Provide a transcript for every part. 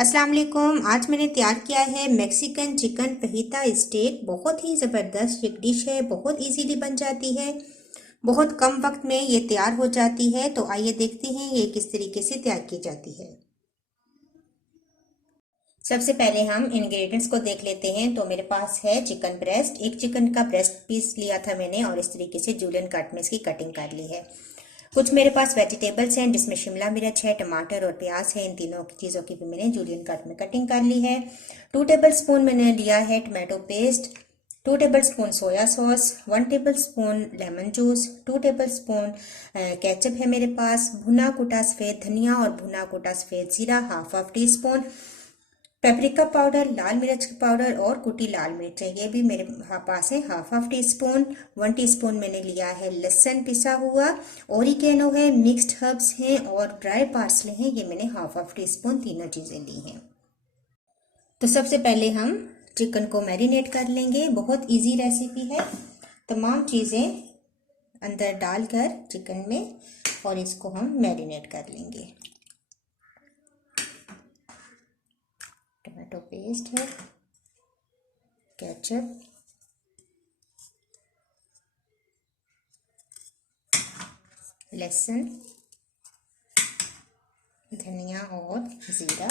अस्सलाम वालेकुम। आज मैंने तैयार किया है मैक्सिकन चिकन फहीता स्टेक। बहुत ही ज़बरदस्त एक डिश है, बहुत इजीली बन जाती है, बहुत कम वक्त में ये तैयार हो जाती है। तो आइए देखते हैं ये किस तरीके से तैयार की जाती है। सबसे पहले हम इंग्रेडिएंट्स को देख लेते हैं। तो मेरे पास है चिकन ब्रेस्ट, एक चिकन का ब्रेस्ट पीस लिया था मैंने और इस तरीके से जूलियन कट में इसकी कटिंग कर ली है। कुछ मेरे पास वेजिटेबल्स हैं जिसमें शिमला मिर्च है, टमाटर और प्याज है। इन तीनों चीज़ों की भी मैंने जूलियन कट में कटिंग कर ली है। 2 टेबल स्पून मैंने लिया है tomato paste, 2 table spoon soya sauce, 1 table spoon lemon juice, 2 table spoon ketchup है मेरे पास, भुना कुटा सफ़ेद धनिया और भुना कुटा सफ़ेद जीरा half teaspoon, paprika powder, लाल मिर्च पाउडर और कुटी लाल मिर्च है, ये भी मेरे पास है हाफ टी स्पून। 1 टीस्पून मैंने लिया है लहसुन पिसा हुआ, ओरिगेनो है, मिक्स्ड हर्ब्स हैं और ड्राई पार्सले हैं, ये मैंने हाफ टी स्पून तीनों चीज़ें ली हैं। तो सबसे पहले हम चिकन को मैरिनेट कर लेंगे। बहुत इजी रेसिपी है, तमाम चीज़ें अंदर डालकर चिकन में और इसको हम मैरिनेट कर लेंगे। टमाटो पेस्ट है, केचप, लहसुन, धनिया और ज़ीरा,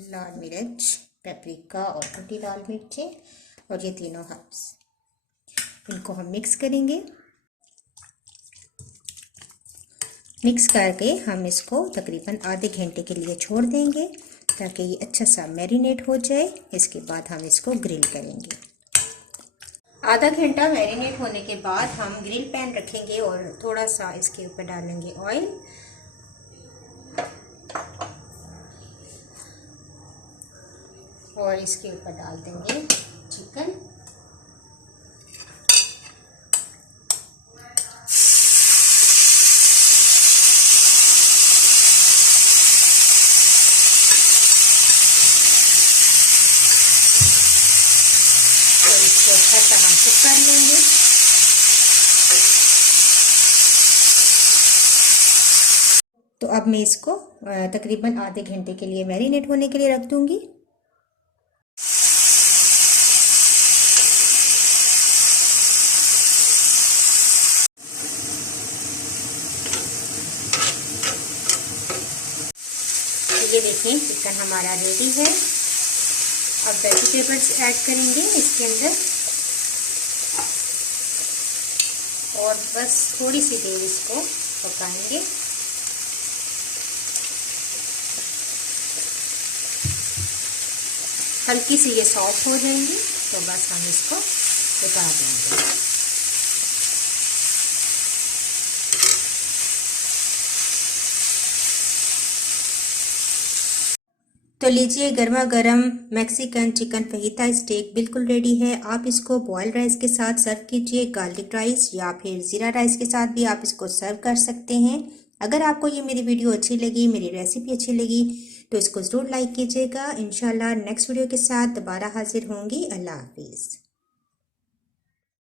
लाल मिर्च, पेपरिका और कुटी लाल मिर्चें और ये तीनों हर्ब्स, इनको हम मिक्स करेंगे। मिक्स करके हम इसको तकरीबन आधे घंटे के लिए छोड़ देंगे ताकि ये अच्छा सा मैरिनेट हो जाए। इसके बाद हम इसको ग्रिल करेंगे। आधा घंटा मैरिनेट होने के बाद हम ग्रिल पैन रखेंगे और थोड़ा सा इसके ऊपर डालेंगे ऑयल और इसके ऊपर डाल देंगे चिकन। अच्छा सा हम कुक कर लेंगे। तो अब मैं इसको तकरीबन आधे घंटे के लिए मैरिनेट होने के लिए रख दूंगी। ये देखिए चिकन हमारा रेडी है। अब वेजिटेबल्स ऐड करेंगे इसके अंदर और बस थोड़ी सी देर इसको पकाएंगे। हल्की सी ये सॉफ्ट हो जाएंगी तो बस हम इसको उतार देंगे। तो लीजिए गर्मा गर्म मैक्सिकन चिकन फहीता स्टेक बिल्कुल रेडी है। आप इसको बॉइल्ड राइस के साथ सर्व कीजिए, गार्लिक राइस या फिर ज़ीरा राइस के साथ भी आप इसको सर्व कर सकते हैं। अगर आपको ये मेरी वीडियो अच्छी लगी, मेरी रेसिपी अच्छी लगी तो इसको ज़रूर लाइक कीजिएगा। इंशाल्लाह नेक्स्ट वीडियो के साथ दोबारा हाजिर होंगी। अल्लाह हाफिज़।